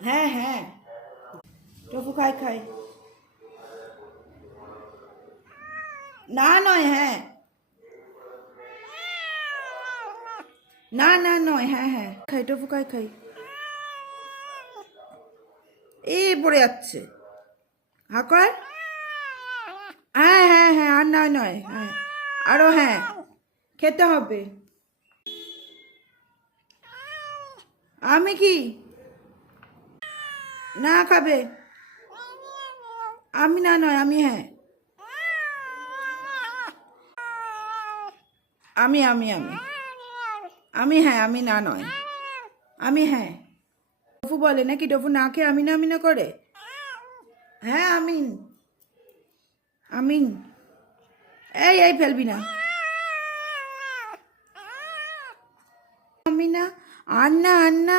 হ্যাঁ হ্যাঁ, টফু খাই খাই। না নয়, হ্যাঁ। না না নয়, হ্যাঁ হ্যাঁ খাই, টফু খাই খাই। এই পড়ে যাচ্ছে, হা কর। হ্যাঁ হ্যাঁ হ্যাঁ, আর নয় নয়, হ্যাঁ আরো, হ্যাঁ খেতে হবে। আমি কি না খাবে? আমি না নয়, আমি হ্যাঁ। আমি আমি হ্যাঁ, আমি না নয়, আমি হ্যাঁ। টফু বলে নাকি, টফু না খেয়ে আমি না, আমি না করে। হ্যাঁ আমিন, আমিন। এই ফেলবি না। আমি না, আর না, আর না।